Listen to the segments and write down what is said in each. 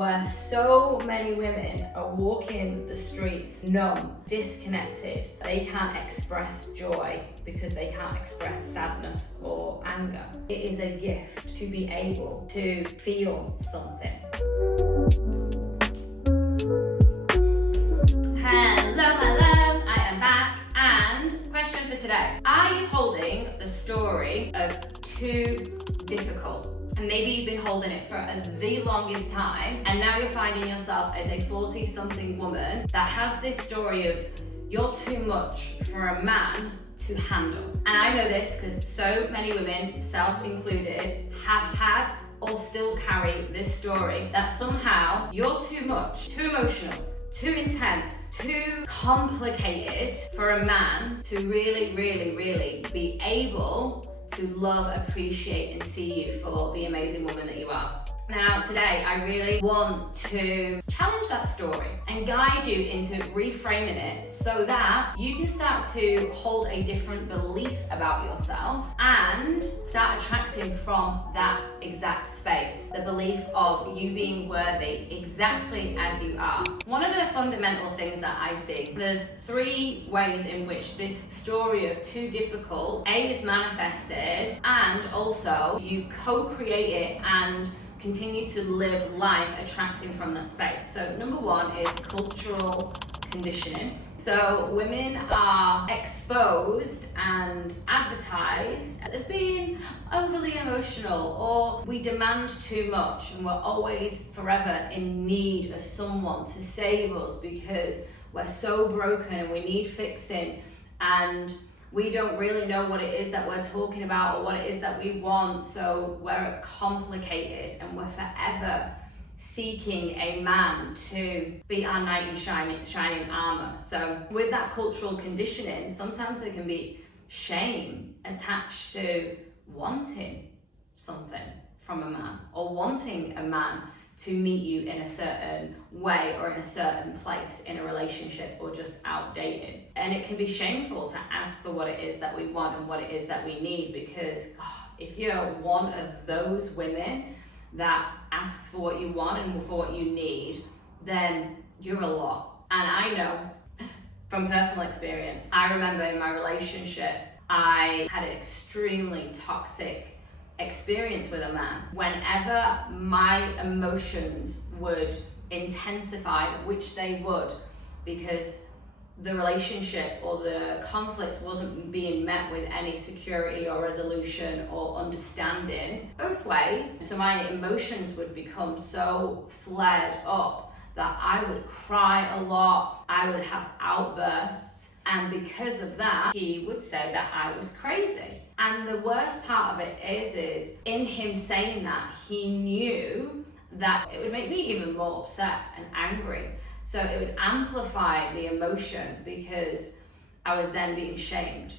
where so many women are walking the streets numb, disconnected. They can't express joy because they can't express sadness or anger. It is a gift to be able to feel something. Hello my loves, I am back, and question for today. Are you holding the story of too difficult? And maybe you've been holding it for the longest time, and now you're finding yourself as a 40-something woman that has this story of you're too much for a man to handle. And I know this because so many women, self included, have had or still carry this story that somehow you're too much, too emotional, too intense, too complicated for a man to really be able to love, appreciate, and see you for the amazing woman that you are. Now, today, I really want to challenge that story and guide you into reframing it so that you can start to hold a different belief about yourself and start attracting from that exact space, the belief of you being worthy exactly as you are. One of the fundamental things that I see, there's 3 ways in which this story of too difficult, A, is manifested, and also you co-create it and continue to live life attracting from that space. So number 1 is cultural conditioning. So women are exposed and advertised as being overly emotional, or we demand too much and we're always forever in need of someone to save us because we're so broken and we need fixing, and we don't really know what it is that we're talking about or what it is that we want, so we're complicated and we're forever seeking a man to be our knight in shining armor. So with that cultural conditioning, sometimes there can be shame attached to wanting something from a man or wanting a man to meet you in a certain way or in a certain place in a relationship, or just outdated. And it can be shameful to ask for what it is that we want and what it is that we need, because if you're one of those women that asks for what you want and for what you need, then you're a lot. And I know from personal experience, I remember in my relationship, I had an extremely toxic experience with a man. Whenever my emotions would intensify, which they would, because the relationship or the conflict wasn't being met with any security or resolution or understanding both ways, so my emotions would become so flared up that I would cry a lot, I would have outbursts, and because of that, he would say that I was crazy. And the worst part of it is in him saying that, he knew that it would make me even more upset and angry. So it would amplify the emotion because I was then being shamed.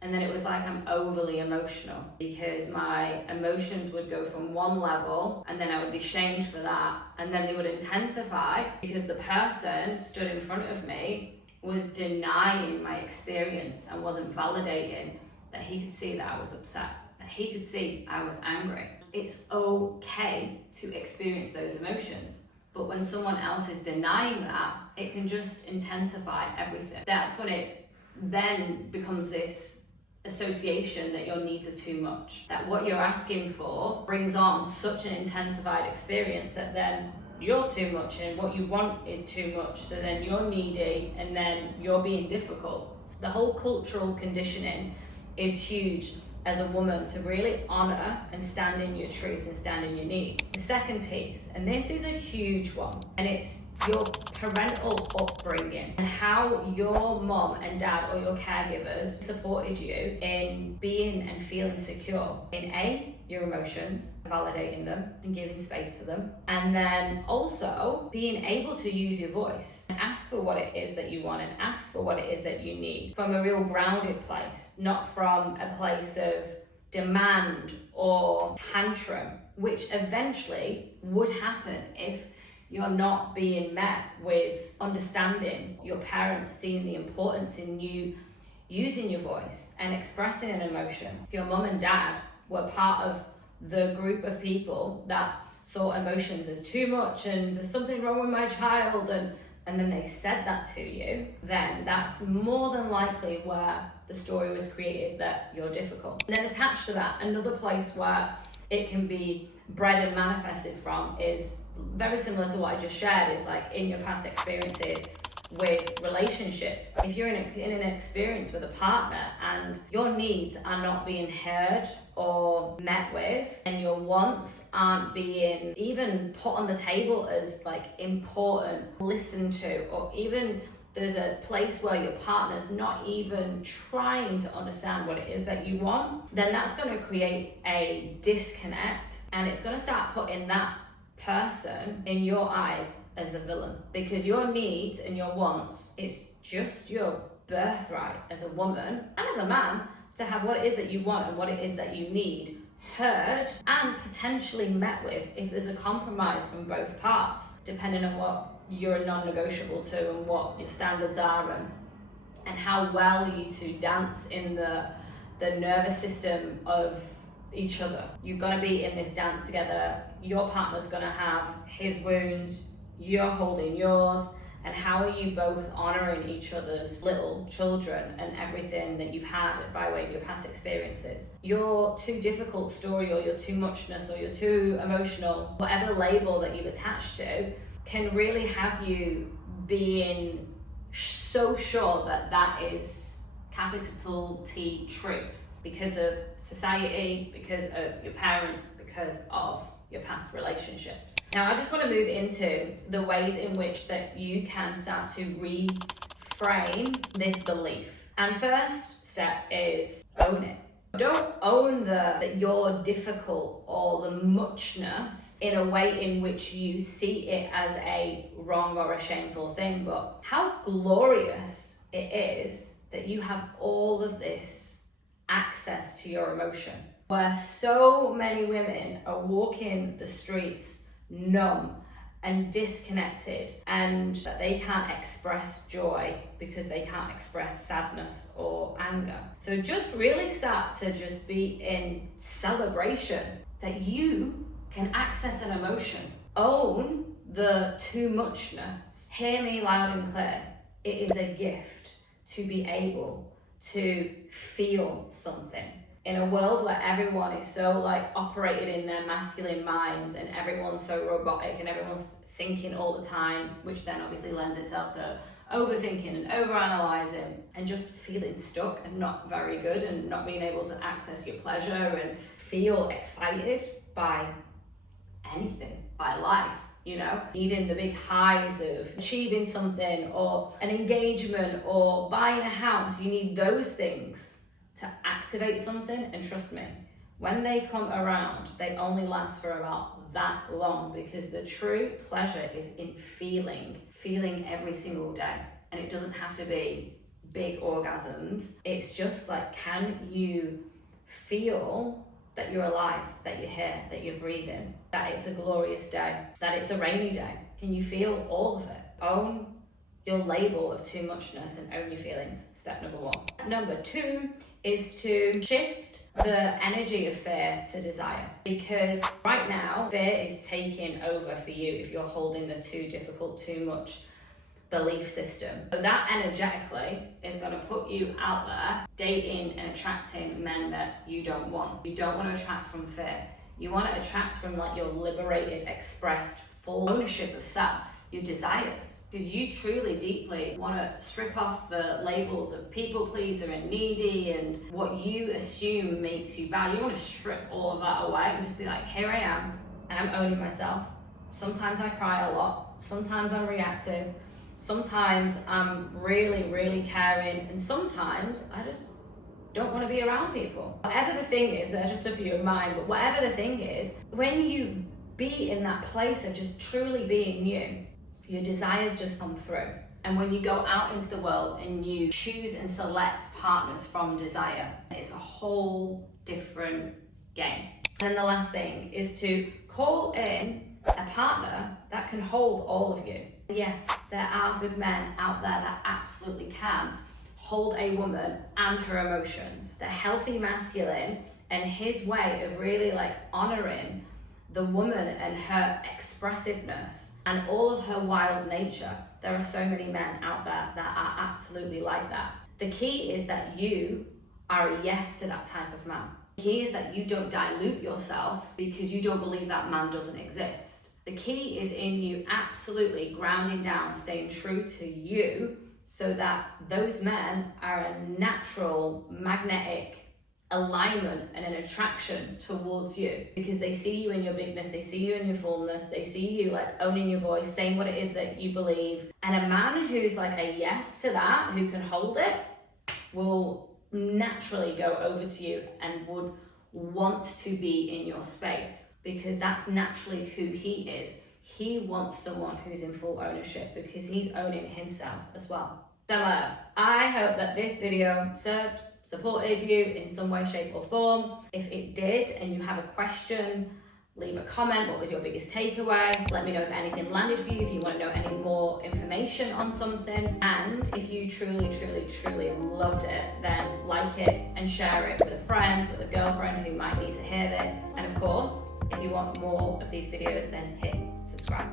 And then it was like I'm overly emotional because my emotions would go from one level and then I would be shamed for that. And then they would intensify because the person stood in front of me was denying my experience and wasn't validating that he could see that I was upset, that he could see I was angry. It's okay to experience those emotions, but when someone else is denying that, it can just intensify everything. That's when it then becomes this association that your needs are too much, that what you're asking for brings on such an intensified experience that then you're too much and what you want is too much, so then you're needy and then you're being difficult. So the whole cultural conditioning is huge as a woman to really honor and stand in your truth and stand in your needs. The second piece, and this is a huge one, and it's your parental upbringing and how your mom and dad or your caregivers supported you in being and feeling secure in A, your emotions, validating them and giving space for them, and then also being able to use your voice and ask for what it is that you want and ask for what it is that you need from a real grounded place, not from a place of demand or tantrum, which eventually would happen if you're not being met with understanding, your parents seeing the importance in you using your voice and expressing an emotion. If your mum and dad were part of the group of people that saw emotions as too much and there's something wrong with my child, and then they said that to you, then that's more than likely where the story was created that you're difficult. And then attached to that, another place where it can be bred and manifested from is very similar to what I just shared, is like in your past experiences with relationships. If you're in an experience with a partner and your needs are not being heard or met with, and your wants aren't being even put on the table as like important, listened to, or even there's a place where your partner's not even trying to understand what it is that you want, then that's going to create a disconnect, and it's going to start putting that person in your eyes as the villain, because your needs and your wants, it's just your birthright as a woman and as a man to have what it is that you want and what it is that you need heard and potentially met with if there's a compromise from both parts, depending on what you're non-negotiable to and what your standards are, and how well you two dance in the nervous system of each other. You're going to be in this dance together. Your partner's going to have his wounds, you're holding yours, and how are you both honoring each other's little children and everything that you've had by way of your past experiences. Your too difficult story, or your too muchness, or your too emotional, whatever label that you've attached to, can really have you being so sure that that is capital T truth, because of society, because of your parents, because of your past relationships. Now, I just want to move into the ways in which that you can start to reframe this belief. And first step is own it. Don't own that you're difficult or the muchness in a way in which you see it as a wrong or a shameful thing, but how glorious it is that you have all of this access to your emotion. Where so many women are walking the streets numb and disconnected, and that they can't express joy because they can't express sadness or anger. So just really start to just be in celebration that you can access an emotion. Own the too muchness. Hear me loud and clear. It is a gift to be able to feel something. In a world where everyone is so like operated in their masculine minds, and everyone's so robotic, and everyone's thinking all the time, which then obviously lends itself to overthinking and overanalyzing and just feeling stuck and not very good, and not being able to access your pleasure and feel excited by anything, by life. You know, needing the big highs of achieving something or an engagement or buying a house. You need those things to activate something, and trust me, when they come around, they only last for about that long, because the true pleasure is in feeling every single day. And it doesn't have to be big orgasms. It's just like, can you feel that you're alive, that you're here, that you're breathing, that it's a glorious day, that it's a rainy day? Can you feel all of it? Own your label of too muchness and own your feelings. Step number one. Number two is to shift the energy of fear to desire, because right now fear is taking over for you if you're holding the too difficult, too much belief system. So that energetically is going to put you out there dating and attracting men that you don't want. You don't want to attract from fear. You want to attract from like your liberated, expressed, full ownership of self, your desires. Because you truly, deeply want to strip off the labels of people pleaser and needy and what you assume makes you bad. You want to strip all of that away and just be like, here I am, and I'm owning myself. Sometimes I cry a lot. Sometimes I'm reactive. Sometimes I'm really, really caring. And sometimes I just don't want to be around people. Whatever the thing is, there's just a few of mine, but whatever the thing is, when you be in that place of just truly being you, your desires just come through. And when you go out into the world and you choose and select partners from desire, it's a whole different game. And then the last thing is to call in a partner that can hold all of you. Yes, there are good men out there that absolutely can hold a woman and her emotions. The healthy masculine and his way of really like honoring the woman and her expressiveness and all of her wild nature. There are so many men out there that are absolutely like that. The key is that you are a yes to that type of man. The key is that you don't dilute yourself because you don't believe that man doesn't exist. The key is in you absolutely grounding down, staying true to you, so that those men are a natural magnetic alignment and an attraction towards you, because they see you in your bigness, they see you in your fullness, they see you like owning your voice, saying what it is that you believe. And a man who's like a yes to that, who can hold it, will naturally go over to you and would want to be in your space, because that's naturally who he is. He wants someone who's in full ownership because he's owning himself as well. So I hope that this video supported you in some way, shape or form. If it did and you have a question, leave a comment. What was your biggest takeaway? Let me know if anything landed for you, if you want to know any more information on something. And if you truly, truly, truly loved it, then like it and share it with a friend, with a girlfriend who might need to hear this. And of course, if you want more of these videos, then hit subscribe.